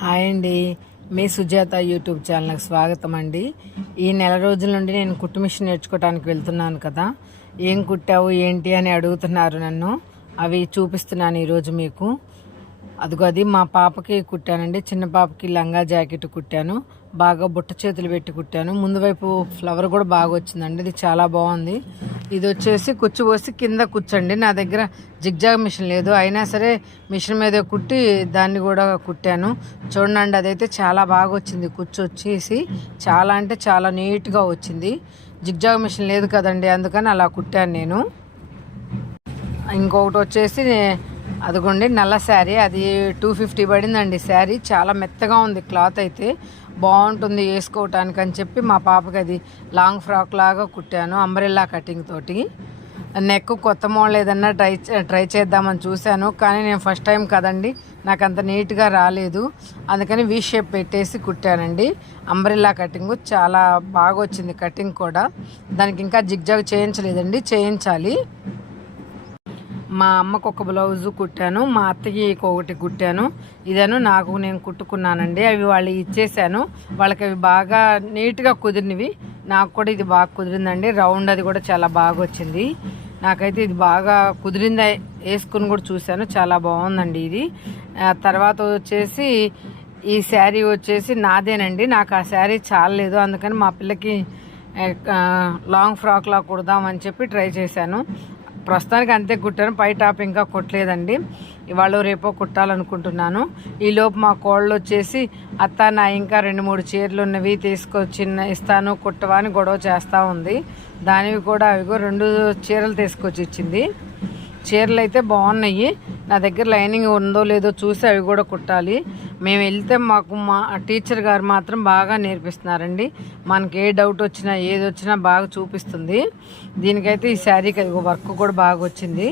Hi అండి. మీ Sujatha YouTube ఛానల్కి స్వాగతం అండి. ఈ నెల రోజుల నుండి నేను కుట్టు మిషన్ నేర్చుకోవడానికి వెళ్తున్నాను కదా. ఏం కుట్టావు ఏంటి అని అడుగుతున్నారు నన్ను. అవి చూపిస్తున్నాను ఈరోజు మీకు. అదిగో అది మా పాపకి కుట్టానండి. చిన్న పాపకి లంగా జాకెట్ కుట్టాను. బాగా బుట్ట చేతులు పెట్టి కుట్టాను. ముందు వైపు ఫ్లవర్ కూడా బాగా వచ్చిందండి. ఇది చాలా బాగుంది. ఇది వచ్చేసి కుచ్చు పోసి కింద కూర్చోండి. నా దగ్గర జిగ్జాగ్ మిషన్ లేదు. అయినా సరే మిషన్ మీద కుట్టి దాన్ని కూడా కుట్టాను. చూడండి అదైతే చాలా బాగా వచ్చింది. కుచ్చు వచ్చేసి చాలా అంటే చాలా నీట్గా వచ్చింది. జిగ్జాగ్ మిషన్ లేదు కదండి అందుకని అలా కుట్టాను నేను. ఇంకొకటి వచ్చేసి అదిగోండి నల్ల శారీ. అది టూ ఫిఫ్టీ పడిందండి శారీ. చాలా మెత్తగా ఉంది క్లాత్ అయితే. బాగుంటుంది వేసుకోవటానికి అని చెప్పి మా పాపకి అది లాంగ్ ఫ్రాక్ లాగా కుట్టాను అంబ్రెల్లా కటింగ్ తోటి. నెక్ కొత్త మోడల్ ఏదన్నా ట్రై ట్రై చేద్దామని చూశాను. కానీ నేను ఫస్ట్ టైం కదండి నాకు అంత నీట్గా రాలేదు. అందుకని వీ షేప్ పెట్టేసి కుట్టానండి. అంబ్రిల్లా కటింగ్ చాలా బాగా వచ్చింది కటింగ్ కూడా. దానికి ఇంకా జిగ్జాగ్ చేయించలేదండి చేయించాలి. మా అమ్మకు ఒక బ్లౌజు కుట్టాను మా అత్తకి ఒకటి కుట్టాను. ఇదను నాకు నేను కుట్టుకున్నానండి. అవి వాళ్ళు ఇచ్చేసాను వాళ్ళకి అవి బాగా నీట్గా కుదిరినవి. నాకు కూడా ఇది బాగా కుదిరిందండి. రౌండ్ అది కూడా చాలా బాగా వచ్చింది. నాకైతే ఇది బాగా కుదిరిందా వేసుకుని కూడా చూశాను. చాలా బాగుందండి ఇది. తర్వాత వచ్చేసి ఈ శారీ వచ్చేసి నాదేనండి. నాకు ఆ శారీ చాలలేదు. అందుకని మా పిల్లకి లాంగ్ ఫ్రాక్లా కుడదామని చెప్పి ట్రై చేశాను. ప్రస్తుతానికి అంతే కుట్టాను. పై టాప్ ఇంకా కుట్టలేదండి. ఇవాళ రేపో కుట్టాలనుకుంటున్నాను. ఈలోపు మా కోళ్ళు వచ్చేసి అత్త నా ఇంకా రెండు మూడు చీరలు ఉన్నవి తీసుకొచ్చి ఇస్తాను కుట్టవా అని గొడవ చేస్తూ ఉంది. దానివి కూడా అవిగో రెండు చీరలు తీసుకొచ్చి ఇచ్చింది. చీరలు అయితే బాగున్నాయి. నా దగ్గర లైనింగ్ ఉందో లేదో చూసి అవి కూడా కుట్టాలి. మేము వెళ్తే మాకు మా టీచర్ గారు మాత్రం బాగా నేర్పిస్తున్నారండి. మనకి ఏ డౌట్ వచ్చినా ఏది వచ్చినా బాగా చూపిస్తుంది. దీనికైతే ఈ శారీకి అది వర్క్ కూడా బాగా వచ్చింది.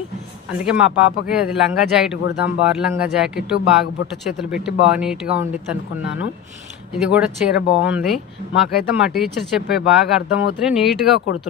అందుకే మా పాపకి అది లంగా జాకెట్ కుడదాం బార్ లంగా జాకెట్ బాగా బుట్ట చేతులు పెట్టి బాగా నీట్గా ఉండిద్ది అనుకున్నాను. ఇది కూడా చీర బాగుంది. మాకైతే మా టీచర్ చెప్పే బాగా అర్థమవుతుంది నీట్గా కుడుతుంది